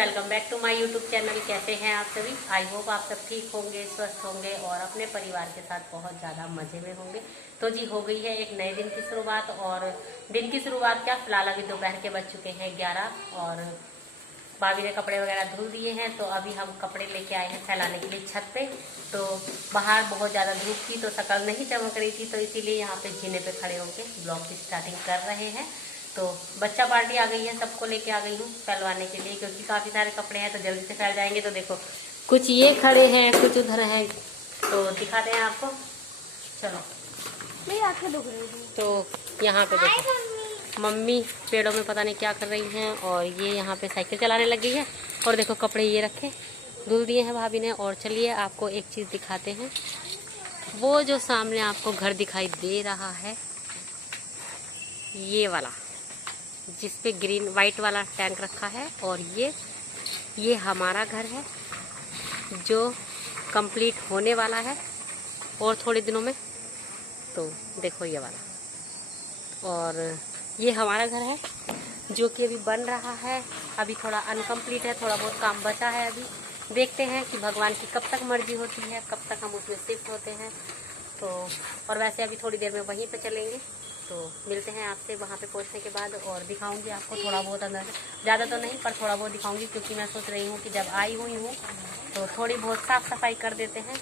Welcome back to my YouTube channel. कैसे हैं आप सभी? आई होप आप सब ठीक होंगे, स्वस्थ होंगे और अपने परिवार के साथ बहुत ज़्यादा मज़े में होंगे। तो जी हो गई है एक नए दिन की शुरुआत। और दिन की शुरुआत क्या, फिलहाल अभी दोपहर के बज चुके हैं 11 और भाभी ने कपड़े वगैरह धुल दिए हैं। तो अभी हम कपड़े लेके आए हैं फैलाने के लिए छत पे। तो बाहर बहुत ज़्यादा धूप थी तो शक्ल नहीं चमक रही थी, तो इसीलिए यहाँ पे जीने पे खड़े होकर ब्लॉग की स्टार्टिंग कर रहे हैं। तो बच्चा पार्टी आ गई है, सबको लेके आ गई हूँ फैलवाने के लिए, क्योंकि काफ़ी सारे कपड़े हैं तो जल्दी से फैल जाएंगे। तो देखो कुछ ये खड़े हैं, कुछ उधर हैं, तो दिखाते हैं आपको। चलो, मेरी आंखें दुख रही थी। तो यहाँ पे देखो मम्मी पेड़ों में पता नहीं क्या कर रही हैं, और ये यहाँ पे साइकिल चलाने लग गई है। और देखो कपड़े ये रखे धुल दिए हैं भाभी ने। और चलिए आपको एक चीज़ दिखाते हैं। वो जो सामने आपको घर दिखाई दे रहा है, ये वाला जिस पे ग्रीन वाइट वाला टैंक रखा है, और ये हमारा घर है जो कंप्लीट होने वाला है और थोड़े दिनों में। तो देखो ये वाला, और ये हमारा घर है जो कि अभी बन रहा है। अभी थोड़ा अनकम्प्लीट है, थोड़ा बहुत काम बचा है। अभी देखते हैं कि भगवान की कब तक मर्जी होती है, कब तक हम उसमें शिफ्ट होते हैं। तो और वैसे अभी थोड़ी देर में वहीं पे चलेंगे। तो मिलते हैं आपसे वहाँ पे पहुँचने के बाद, और दिखाऊंगी आपको थोड़ा बहुत अंदर से, ज़्यादा तो नहीं पर थोड़ा बहुत दिखाऊंगी, क्योंकि मैं सोच रही हूँ कि जब आई हुई हूँ तो थोड़ी बहुत साफ़ सफाई कर देते हैं,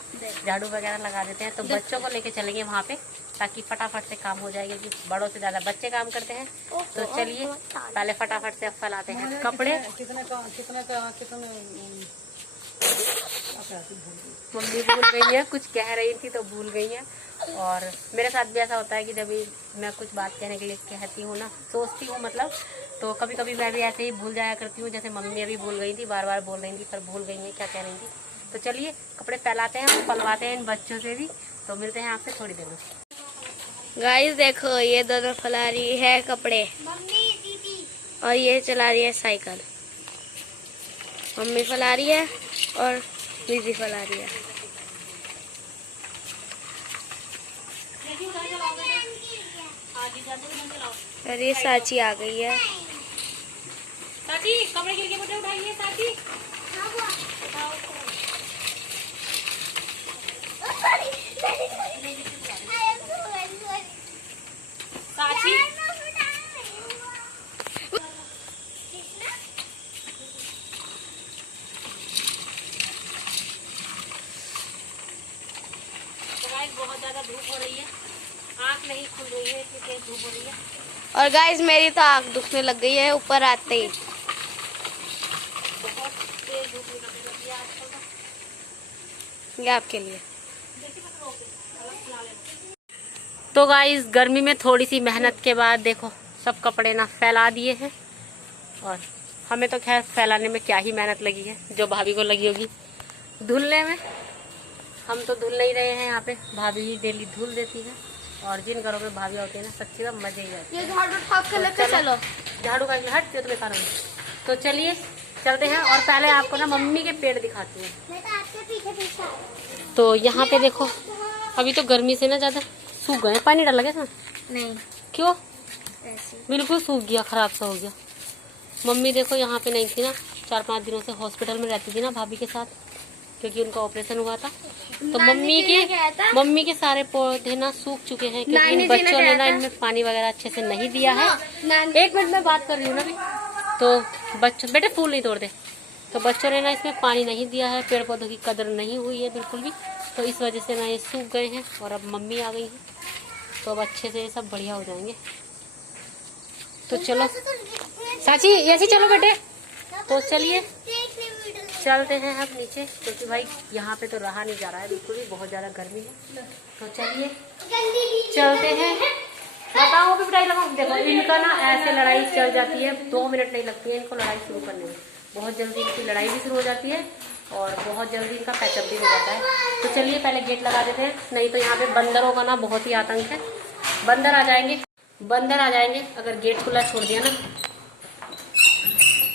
झाड़ू वगैरह लगा देते हैं। तो बच्चों को लेके चलेंगे वहाँ पे, ताकि फटाफट से काम हो जाएगा, क्योंकि बड़ों से ज़्यादा बच्चे काम करते हैं। तो चलिए पहले फटाफट से फैलाते हैं कपड़े। मम्मी भूल गई है, कुछ कह रही थी तो भूल गई है। और मेरे साथ भी ऐसा होता है कि जब भी मैं कुछ बात कहने के लिए कहती हूँ ना, सोचती हूँ मतलब, तो कभी कभी मैं भी ऐसे ही भूल जाया करती हूँ। जैसे मम्मी अभी भूल गई थी, बार बार बोल रही थी पर भूल गई है क्या कह रही थी। तो चलिए कपड़े फैलाते हैं, फैलवाते हैं इन बच्चों से भी। तो मिलते हैं आपसे थोड़ी देर में। गाइस देखो ये दोनों फैला रही है कपड़े, मम्मी दीदी, और ये चला रही है साइकिल। मम्मी फैला रही है और दीदी फैला रही है। और ये साची आ गई है। साची कपड़े गिर के उठाइए साची। साची बहुत ज्यादा धूप हो रही है, आँख नहीं खुल रही है, इतनी तेज धूप हो रही है। और गाइस मेरी तो आँख दुखने लग गई है ऊपर आते ही। बहुत तेज धूप निकलने लगी है आजकल तो। ये आपके लिए। तो गाइस गर्मी में थोड़ी सी मेहनत के बाद देखो सब कपड़े ना फैला दिए हैं। और हमें तो खैर फैलाने में क्या ही मेहनत लगी है, जो भाभी को लगी होगी धुलने में। हम तो धुल नहीं रहे हैं, यहाँ पे भाभी ही डेली धुल देती है। और जिन घरों में भाभी होती है ना, सच्ची में मजे ही आते हैं। ये झाड़ू उठा के लेके चलो। झाड़ू का हट के तुम्हें कारण। तो चलिए चलते हैं, और पहले आपको ना मम्मी के पेड़ दिखाती हूँ। तो यहाँ पे देखो अभी तो गर्मी से ना ज्यादा सूख गए, पानी डाल लगे इसमें? नहीं। क्यों? बिल्कुल सूख गया, खराब सा हो गया। मम्मी देखो यहाँ पे नहीं थी ना, 4-5 दिनों से हॉस्पिटल में रहती थी ना भाभी के साथ, क्योंकि उनका ऑपरेशन हुआ था। तो मम्मी के सारे पौधे ना सूख चुके हैं, क्योंकि इन बच्चों ने ना इनमें पानी वगैरह अच्छे से नहीं दिया है। एक मिनट में बात कर रही हूँ ना। तो बच्चों बेटे फूल नहीं तोड़ दे। तो बच्चों ने ना इसमें पानी नहीं दिया है, पेड़ पौधों की कदर नहीं हुई है बिल्कुल भी। तो इस वजह से ना ये सूख गए हैं, और अब मम्मी आ गई है तो अब अच्छे से सब बढ़िया हो जाएंगे। तो चलो साची ऐसे चलो बेटे। तो चलिए चलते हैं अब नीचे, क्योंकि भाई यहाँ पे तो रहा नहीं जा रहा है बिल्कुल भी, बहुत ज़्यादा गर्मी है। तो चलिए चलते हैं। बताओ भी पिटाई लगाओ। देखो इनका ना ऐसे लड़ाई चल जाती है, 2 मिनट नहीं लगती है इनको लड़ाई शुरू करने में। बहुत जल्दी इनकी लड़ाई भी शुरू हो जाती है, और बहुत जल्दी इनका पैचअप भी हो जाता है। तो चलिए पहले गेट लगा देते हैं, नहीं तो यहाँ पे बंदरों का ना बहुत ही आतंक है। बंदर आ जाएंगे अगर गेट खुला छोड़ दिया ना,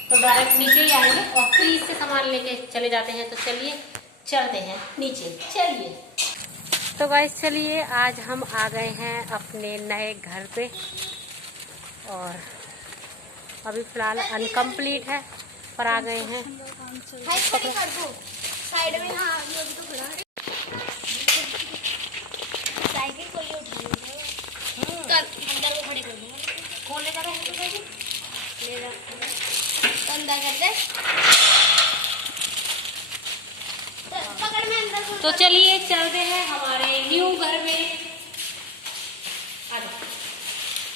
तो डायरेक्ट नीचे ही आएंगे और फ्रीज से सामान लेके चले जाते हैं। तो चलिए चलते हैं नीचे, चलिए। तो गाइस चलिए आज हम आ गए हैं अपने नए घर पे, और अभी फ़िलहाल अनकम्प्लीट है। पर आ गए हैं। साइड में हाँ ये भी तो खड़ा है। साइकिल को ये उठा अंदर को खड़े कर दूंगा। खोलने का है तो ले जा अंदर कर दे। पकड़ में अंदर को। तो चलिए चलते हैं हमारे न्यू घर में।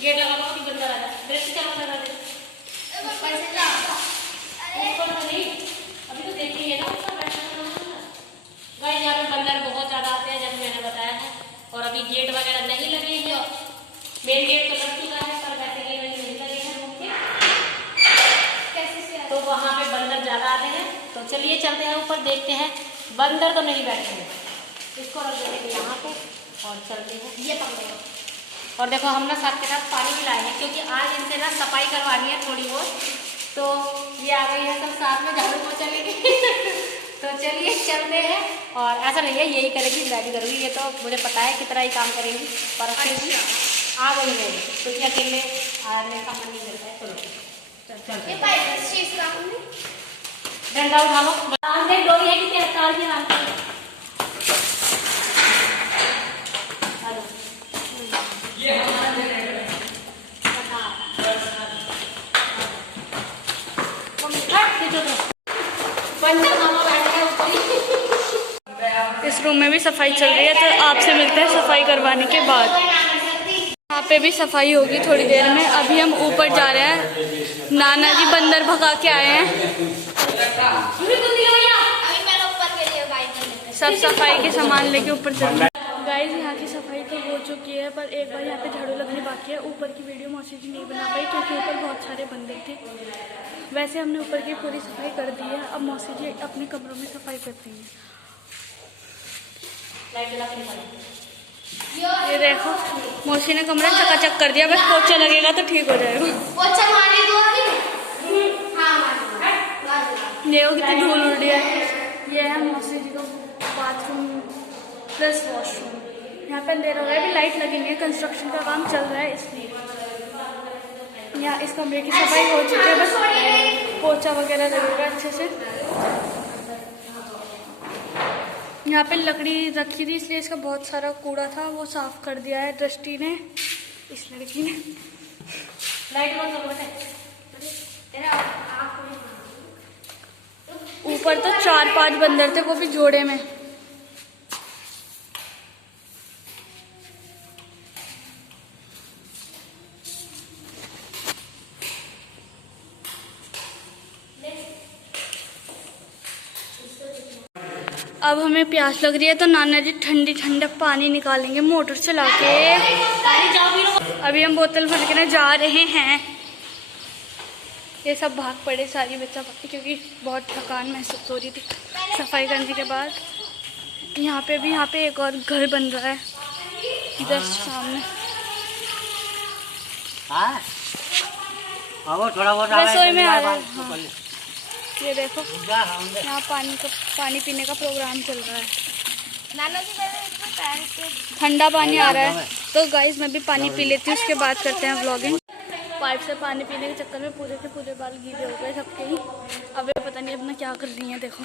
गेट लगा लो, बंद करा दे। ब्रेक चालू करा दे। ऊपर से जा। ऊपर तो नहीं, अभी तो देखिए ना ऊपर बैठा है। गाइस यहाँ पे बंदर बहुत ज्यादा आते हैं, जब मैंने बताया है। और अभी गेट वगैरह नहीं लगे हैं। मेन गेट तो लग चुका है, पर वैसे ये नहीं लगे हैं। कैसे तो वहाँ पे बंदर ज्यादा आते हैं। तो चलिए चलते हैं ऊपर, देखते हैं। बंदर तो नहीं बैठे हैं, इसको रख देंगे यहाँ पे और चलते हैं। ये पकड़ो। और देखो हम ना साथ के साथ पानी भी लाए हैं, क्योंकि आज इनसे ना सफाई करवानी है थोड़ी बहुत। तो ये आ गई है, सब साथ में झाड़ू पोछा लेंगे। तो चलिए चलते हैं। और ऐसा नहीं है यही करेगी दादी करूँगी, ये तो मुझे पता है कितना ही काम करेंगी, पर फिर भी आ गई है क्योंकि अकेले आने का मन नहीं करता है। चलो डंडा उठा लो। डोरी है कि तार की नाम इस रूम में भी सफाई चल रही है, तो आपसे मिलते हैं सफाई करवाने के बाद। यहाँ पे भी सफाई होगी थोड़ी देर में। अभी हम ऊपर जा रहे हैं, नाना जी बंदर भगा के आए हैं। सब सफाई के सामान लेके ऊपर चल रहे हैं। गाइस यहाँ की सफाई तो हो चुकी है, पर एक बार यहाँ पे झाड़ू लगनी बाकी है। ऊपर की वीडियो मौसी जी नहीं बना पाई क्योंकि ऊपर बहुत सारे बंदर थे। वैसे हमने ऊपर की पूरी सफाई कर दी है, अब मौसी जी अपने कमरों में सफाई करती हैं। ये देखो मौसी ने कमरा चकाचक कर दिया, बस पोछा लगेगा तो ठीक हो जाएगा। पोछा मारी दो देखो कितनी धूल उड़ रही है। ये है मौसी जी का बाथरूम प्लस वॉशरूम। यहाँ पे अंधेरा हो रहा है, अभी लाइट लगी नहीं है, कंस्ट्रक्शन का काम चल रहा है इसलिए। यहाँ इस कमरे की सफाई हो चुकी है, बस पोछा वगैरह लगेगा अच्छे से। यहाँ पे लकड़ी रखी थी इसलिए इसका बहुत सारा कूड़ा था, वो साफ कर दिया है दृष्टि ने, इस लड़की ने। ऊपर तो 4-5 बंदर थे, वो भी जोड़े में। अब हमें प्यास लग रही है, तो नाना जी ठंडी ठंडा पानी निकालेंगे मोटर चला के। अभी हम बोतल भर के जा रहे हैं। ये सब भाग पड़े सारी बच्चा पक्की, क्योंकि बहुत थकान महसूस हो रही थी सफाई करने के बाद। यहाँ पे एक और घर बन रहा है इधर सामने। रसोई में आ रहा है। हाँ। ये देखो यहाँ पानी पीने का प्रोग्राम चल रहा है। नाना जी ठंडा पानी आ रहा है, तो गाइस मैं भी पानी पी लेती हूँ, उसके बाद करते हैं व्लॉगिंग। पाइप से पानी पीने के चक्कर में पूरे के पूरे बाल गीले हो गए सबके ही। अब ये पता नहीं अपना क्या कर रही है। देखो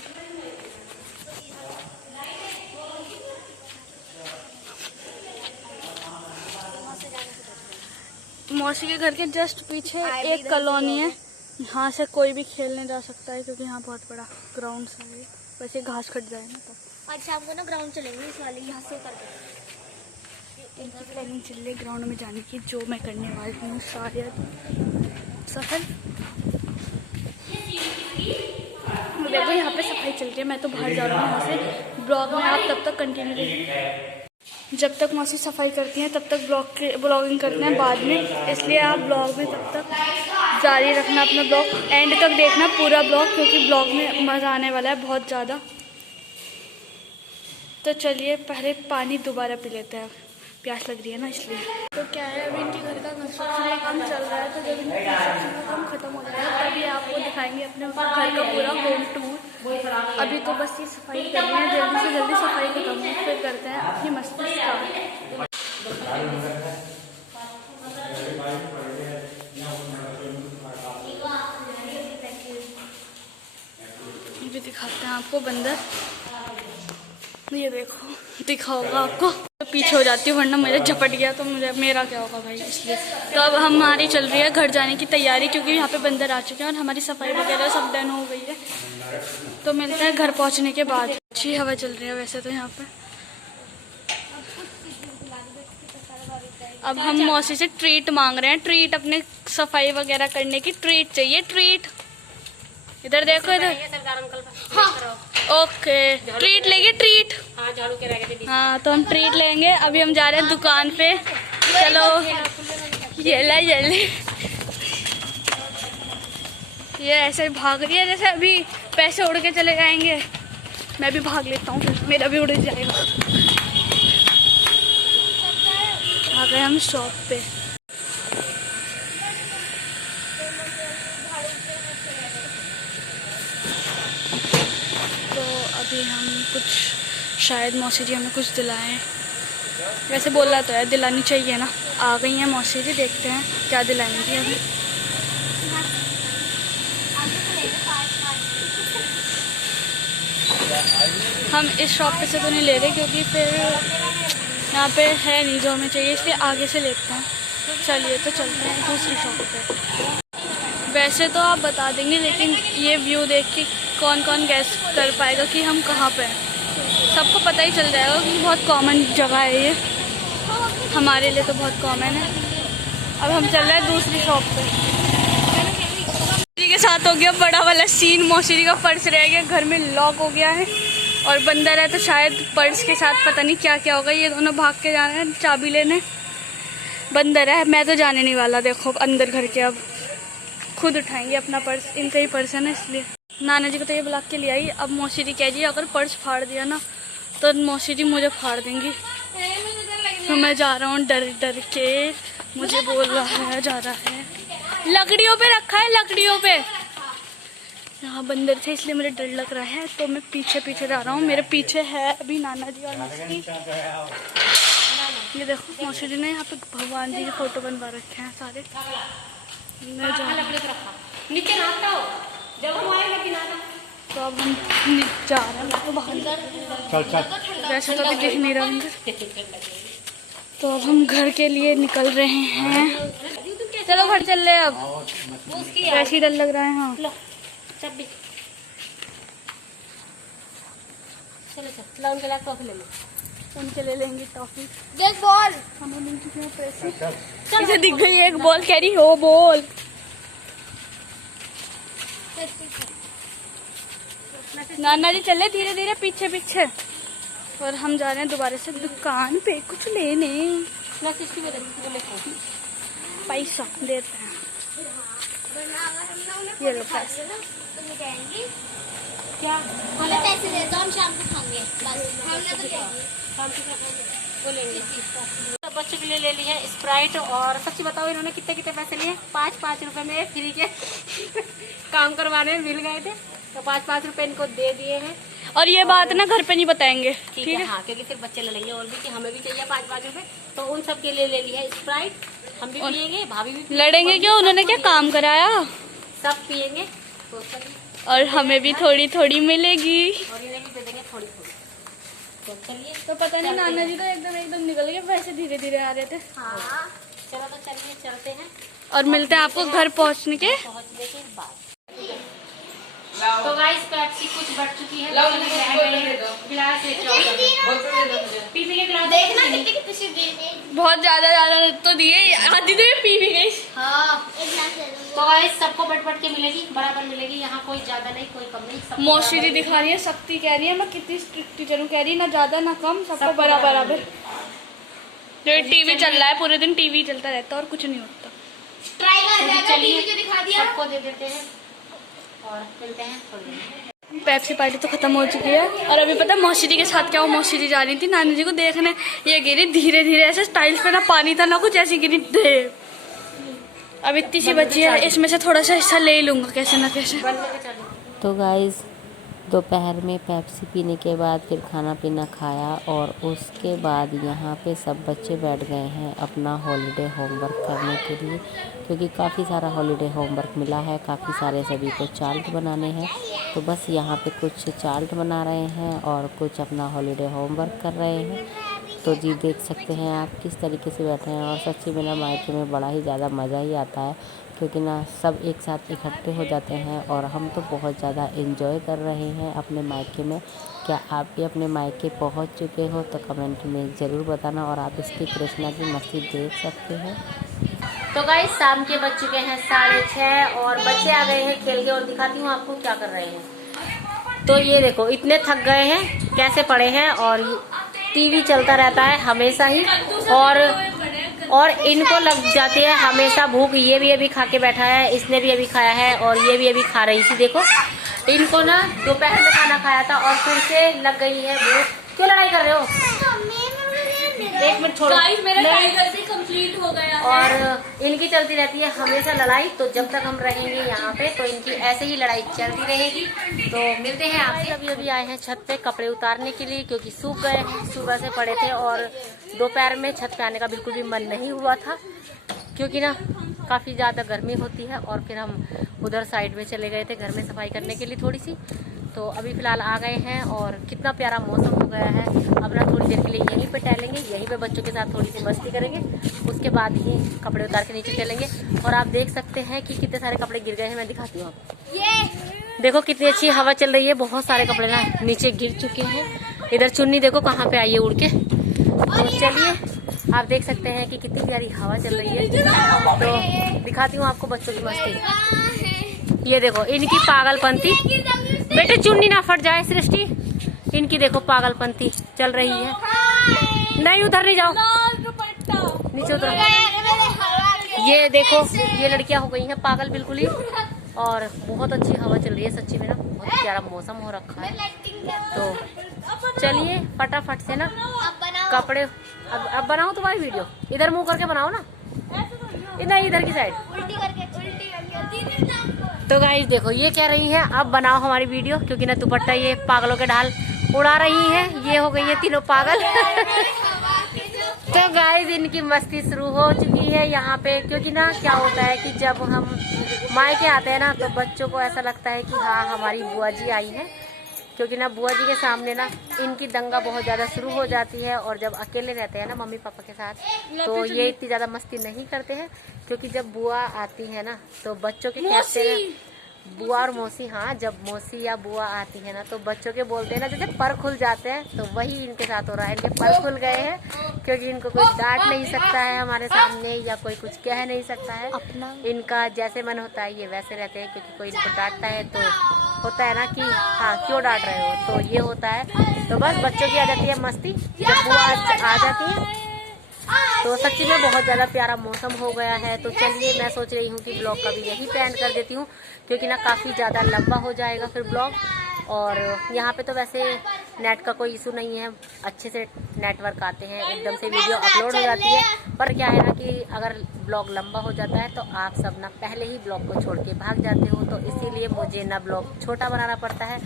मौसी के घर के जस्ट पीछे एक कॉलोनी है, यहाँ से कोई भी खेलने जा सकता है क्योंकि यहाँ बहुत बड़ा ग्राउंड सा है। वैसे घास कट जाए ना तब। आज शाम को ना ग्राउंड चलेंगे इस वाले, यहाँ से उतर के इनकी प्लानिंग चल रही है ग्राउंड में जाने की, जो मैं करने वाली हूँ शायद सफल। देखो यहाँ पे सफाई चल रही है, मैं तो बाहर जा रहा हूँ यहाँ से। ब्लॉग में आप तब तक कंटिन्यू करिए, जब तक मौसी सफाई करती हैं तब तक ब्लॉगिंग करते हैं बाद में, इसलिए आप ब्लॉग में तब तक जारी रखना अपना ब्लॉग, एंड तक देखना पूरा ब्लॉग, क्योंकि ब्लॉग में मज़ा आने वाला है बहुत ज़्यादा। तो चलिए पहले पानी दोबारा पी लेते हैं, प्यास लग रही है ना इसलिए। तो क्या है, अभी इनके घर का कंस्ट्रक्शन का काम चल रहा है, तो जब इनका कंस्ट्रक्शन का काम खत्म हो जाएगा तभी आपको दिखाएंगे अपने घर का पूरा होम टूर। अभी तो बस ये सफाई करनी है, जल्दी से जल्दी सफाई खत्म हो, फिर करते हैं अपनी मस्ती स्टार्ट। भी दिखाते हैं आपको बंदर। ये देखो, दिखा होगा आपको। तो पीछे हो जाती हूँ वरना मेरा झपट गया तो मेरा क्या होगा भाई, इसलिए। तो अब हमारी चल रही है घर जाने की तैयारी, क्योंकि यहाँ पे बंदर आ चुके हैं और हमारी सफाई वगैरह सब डन हो गई है। तो मिलते हैं घर पहुँचने के बाद। अच्छी हवा चल रही है वैसे तो यहाँ पे। अब हम मौसी से ट्रीट मांग रहे हैं, ट्रीट, अपने सफाई वगैरह करने की ट्रीट चाहिए, ट्रीट। इधर देखो, इधर। हाँ, ओके, ट्रीट लेंगे, ट्रीट। हाँ, झाड़ू के रह। हाँ, तो हम ट्रीट लेंगे। अभी हम जा रहे हैं दुकान पे। चलो, ये ले। ये ऐसे भाग रही है जैसे अभी पैसे उड़ के चले जाएंगे। मैं भी भाग लेता हूँ, मेरा भी उड़ जाएगा। आ गए हम शॉप पे। तो अभी हम कुछ, शायद मौसी जी हमें कुछ दिलाएं। वैसे बोला तो है, दिलानी चाहिए ना। आ गई हैं मौसी जी, देखते हैं क्या दिलाएंगी अभी। हम इस शॉप पे से तो नहीं ले रहे क्योंकि फिर यहाँ पे है नहीं जो हमें चाहिए, इसलिए आगे से लेते हैं। चलिए, तो चलते हैं दूसरी शॉप पे। वैसे तो आप बता देंगे, लेकिन ये व्यू देख के कौन कौन गैस कर पाएगा कि हम कहाँ पे हैं। सबको पता ही चल जाएगा कि बहुत कॉमन जगह है ये, हमारे लिए तो बहुत कॉमन है। अब हम चल रहे हैं दूसरी शॉप पे। मौसी के साथ हो गया बड़ा वाला सीन, मौसी जी का पर्स रह गया घर में, लॉक हो गया है और बंदर है तो शायद पर्स के साथ पता नहीं क्या क्या होगा। ये दोनों भाग के जा रहे हैं चाबी लेने। बंदर है, मैं तो जाने नहीं वाला। देखो अंदर घर के अब खुद उठाएंगे अपना पर्स, इनका ही पर्स है ना, इसलिए। नाना जी को तो ये बुला के ले आई। अब मौसी जी कह जी अगर पर्स फाड़ दिया ना तो मौसी जी मुझे फाड़ देंगी। तो मैं जा रहा हूँ डर डर के, मुझे बोल रहा है जा रहा है। लकड़ियों पे रखा है, लकड़ियों पे। यहाँ बंदर थे इसलिए मुझे डर लग रहा है, तो मैं पीछे पीछे जा रहा हूँ। मेरे पीछे है अभी नाना जी और मौसी। ये देखो मौसी जी ने यहाँ पे भगवान जी के फोटो बनवा रखे हैं सारे। मैं जा नीचे नाचता हो जब हम आएंगे किनारा। तो अब हम जा रहे हैं तो बाहर। वैसे तो अभी दिख नहीं रहा बंदर। तो अब हम घर के लिए निकल रहे हैं। चलो घर चल रहे हैं अब, वैसे ही डर लग रहा है। हाँ चलो चलो, उनके लिए टॉफी ले लो। उनके ले लेंगे टॉफी। एक बॉल हमें मिल चुकी है पैसे। इसे दिख गई एक बॉल, कह रही हो बॉल। नाना जी चले धीरे धीरे पीछे पीछे, और हम जा रहे हैं दोबारा से दुकान पे कुछ लेने। पैसा देते हैं, ये लो पैसे। क्या हमें पैसे दे दो, हम शाम को खाएंगे बस। हमने तो शाम को लेंगे। बच्चों के लिए ले ली है स्प्राइट। और सच्ची बताओ इन्होंने कितने कितने पैसे लिए? 5-5 रुपए में फ्री के काम करवाने मिल गए थे, तो 5-5 रुपए इनको दे दिए हैं। और ये बात ना घर पे नहीं बताएंगे, ठीक है? हाँ, क्योंकि फिर बच्चे लड़ेंगे और भी कि हमें भी चाहिए 5-5 रुपए। तो उन सब के लिए ले ली है स्प्राइट। हम भी पियेंगे, भाभी भी पियेंगे। लड़ेंगे क्यों? उन्होंने क्या काम कराया? सब पियेंगे तो और हमें भी थोड़ी थोड़ी मिलेगी, और इन्हें भी दे देंगे थोड़ी थोड़ी। तो चलिए। तो पता नहीं नाना जी तो एकदम निकल गए, वैसे धीरे धीरे आ रहे थे। हाँ चलो, तो चलिए चलते हैं और मिलते हैं आपको घर पहुंचने के बाद। तो गाइस पेप्सी कुछ बढ़ चुकी है, गिलास पीने के गिलास देखना कितने कितने से दे दे। बहुत ज्यादा तो दिए, आधी तो पी भी गई। हाँ, एक गिलास दे दो। तो गाइस सबको बट के मिलेगी, बराबर मिलेगी। यहाँ कोई ज्यादा नहीं कोई कम नहीं, सबको मौसी जी दिखा रही है, शक्ति कह रही है मैं कितनी स्ट्रिक्ट टीचर हूँ, कह रही ना ज्यादा ना कम, सबको बराबर। जो टीवी चल रहा है पूरे दिन, टीवी चलता रहता है और कुछ नहीं होता। ट्राई कर देना, टीवी जो दिखा दिया सबको दे देते हैं और मिलते हैं थोड़ी। पेप्सी पार्टी तो खत्म हो चुकी है और अभी पता है मौसी जी के साथ क्या हुआ। मौसी जी जा रही थी नानी जी को देखने, ये गिरी धीरे धीरे ऐसे टाइल्स पे, ना पानी था ना कुछ, ऐसी गिरी थे। अब इतनी सी बची है, इसमें से थोड़ा सा हिस्सा ले ही लूंगा कैसे ना कैसे। तो गाइस दोपहर में पेप्सी पीने के बाद फिर खाना पीना खाया और उसके बाद यहाँ पे सब बच्चे बैठ गए हैं अपना हॉलीडे होमवर्क करने के लिए, क्योंकि काफ़ी सारा हॉलीडे होमवर्क मिला है। काफ़ी सारे सभी को चार्ट बनाने हैं तो बस यहाँ पे कुछ चार्ट बना रहे हैं और कुछ अपना हॉलीडे होमवर्क कर रहे हैं। तो जी देख सकते हैं आप किस तरीके से बैठे हैं। और सच्ची में ना मायके में बड़ा ही ज़्यादा मज़ा ही आता है, क्योंकि ना सब एक साथ इकट्ठे हो जाते हैं। और हम तो बहुत ज़्यादा एंजॉय कर रहे हैं अपने मायके में। क्या आप भी अपने मायके पहुंच चुके हो तो कमेंट में ज़रूर बताना। और आप इसकी कृष्णा की मस्ती देख सकते हैं। तो गाइस शाम के बज चुके हैं 6:30 और बच्चे आ गए हैं खेल के। और दिखाती हूँ आपको क्या कर रहे हैं। तो ये देखो इतने थक गए हैं, कैसे पड़े हैं। और टीवी चलता रहता है हमेशा ही। और इनको लग जाती है हमेशा भूख। ये भी अभी खा के बैठा है, इसने भी अभी खाया है और ये भी अभी खा रही थी। देखो इनको ना दोपहर में खाना खाया था और फिर से लग गई है भूख। क्यों लड़ाई कर रहे हो? एक मिनट छोड़ो। मेरा टाइगर कंप्लीट हो गया है। और इनकी चलती रहती है हमेशा लड़ाई। तो जब तक हम रहेंगे यहाँ पे तो इनकी ऐसे ही लड़ाई चलती रहेगी। तो मिलते हैं आपसे। अभी आए हैं छत पे कपड़े उतारने के लिए, क्योंकि सूख गए हैं, सुबह से पड़े थे। और दोपहर में छत पे आने का बिल्कुल भी मन नहीं हुआ था, क्योंकि ना काफ़ी ज़्यादा गर्मी होती है। और फिर हम उधर साइड में चले गए थे घर में सफाई करने के लिए थोड़ी सी। तो अभी फ़िलहाल आ गए हैं और कितना प्यारा मौसम हो गया है। अब ना थोड़ी देर के लिए यहीं पे टहलेंगे, यहीं पे बच्चों के साथ थोड़ी सी मस्ती करेंगे। उसके बाद ही कपड़े उतार के नीचे चलेंगे। और आप देख सकते हैं कि कितने सारे कपड़े गिर गए हैं। मैं दिखाती हूँ आपको। देखो कितनी अच्छी हवा चल रही है। बहुत सारे कपड़े ना नीचे गिर चुके हैं। इधर चुन्नी देखो कहाँ पे आई है उड़ के। तो चलिए आप देख सकते हैं कि कितनी प्यारी हवा चल रही है। तो दिखाती हूँ आपको बच्चों की मस्ती। ये देखो इनकी पागलपंती। बेटे चुन्नी ना फट जाए सृष्टि। इनकी देखो पागलपंती चल रही है। नहीं उधर नहीं जाओ, नीचे उतर। ये देखो ये लड़कियां हो गई हैं पागल बिल्कुल ही। और बहुत अच्छी हवा चल रही है सच्ची में ना। बहुत प्यारा मौसम हो रखा है। तो चलिए फटाफट से ना कपड़े अब बनाओ तुम्हारी वीडियो। इधर मुंह करके बनाओ ना, इधर की साइड। तो गाइस देखो ये कह रही हैं अब बनाओ हमारी वीडियो, क्योंकि ना दुपट्टा ये पागलों के ढाल उड़ा रही हैं। ये हो गई है तीनों पागल। तो गाइस इनकी मस्ती शुरू हो चुकी है यहाँ पे। क्योंकि ना क्या होता है कि जब हम मायके आते हैं ना तो बच्चों को ऐसा लगता है कि हाँ हमारी बुआ जी आई है। क्योंकि ना बुआ जी के सामने ना इनकी दंगा बहुत ज़्यादा शुरू हो जाती है। और जब अकेले रहते हैं ना मम्मी पापा के साथ तो ये इतनी ज़्यादा मस्ती नहीं करते हैं। क्योंकि जब बुआ आती है ना तो बच्चों के कहते हैं बुआ और मौसी। हाँ जब मौसी या बुआ आती है ना तो बच्चों के बोलते हैं ना जैसे पर खुल जाते हैं। तो वही इनके साथ हो रहा है। इनके पर खुल गए हैं, क्योंकि इनको कोई डांट नहीं सकता है हमारे सामने, या कोई कुछ कह नहीं सकता है। इनका जैसे मन होता है ये वैसे रहते हैं। क्योंकि कोई इनको डांटता है तो होता है ना कि हाँ क्यों डांट रहे हो, तो ये होता है। तो बस बच्चों की आ जाती है मस्ती जब बुआ आ जाती है। तो सच्ची में बहुत ज़्यादा प्यारा मौसम हो गया है। तो चलिए मैं सोच रही हूँ कि ब्लॉग का भी यही एंड कर देती हूँ, क्योंकि ना काफ़ी ज़्यादा लंबा हो जाएगा फिर ब्लॉग। और यहाँ पे तो वैसे नेट का कोई इशू नहीं है, अच्छे से नेटवर्क आते हैं, एकदम से वीडियो अपलोड हो जाती है। पर क्या है ना कि अगर ब्लॉग लंबा हो जाता है तो आप सब ना पहले ही ब्लॉग को छोड़ के भाग जाते हो। तो इसीलिए मुझे ना ब्लॉग छोटा बनाना पड़ता है,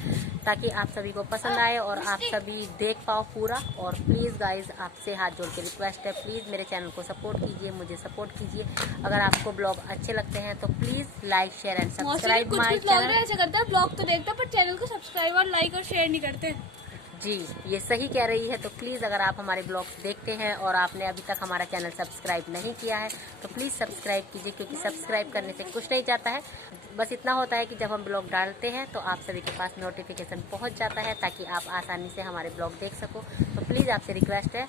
ताकि आप सभी को पसंद आए और आप सभी देख पाओ पूरा। और प्लीज़ गाइज आपसे हाथ जोड़ के रिक्वेस्ट है, प्लीज़ मेरे चैनल को सपोर्ट कीजिए, मुझे सपोर्ट कीजिए। अगर आपको ब्लॉग अच्छे लगते हैं तो please like share and subscribe my channel. ऐसे करता है ब्लॉग तो देखता पर चैनल को सब्सक्राइब और लाइक और शेयर नहीं करते। जी ये सही कह रही है। तो प्लीज़ अगर आप हमारे ब्लॉग्स देखते हैं और आपने अभी तक हमारा चैनल सब्सक्राइब नहीं किया है तो प्लीज़ सब्सक्राइब कीजिए, क्योंकि सब्सक्राइब करने से कुछ नहीं जाता है। बस इतना होता है कि जब हम ब्लॉग डालते हैं तो आप सभी के पास नोटिफिकेशन पहुंच जाता है, ताकि आप आसानी से हमारे ब्लॉग देख सको। तो प्लीज़ आपसे रिक्वेस्ट है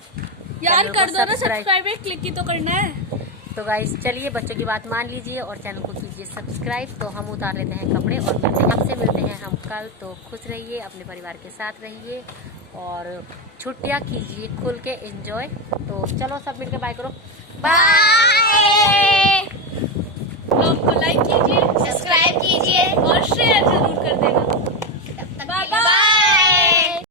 यार कर दो ना सब्सक्राइब, क्लिक ही तो करना है। तो गाइस चलिए बच्चों की बात मान लीजिए और चैनल को कीजिए सब्सक्राइब। तो हम उतार लेते हैं कपड़े और आपसे मिलते हैं हम कल। तो खुश रहिए, अपने परिवार के साथ रहिए और छुट्टियाँ कीजिए खुल के एंजॉय। तो चलो सब मिलके बाय करो, बाय।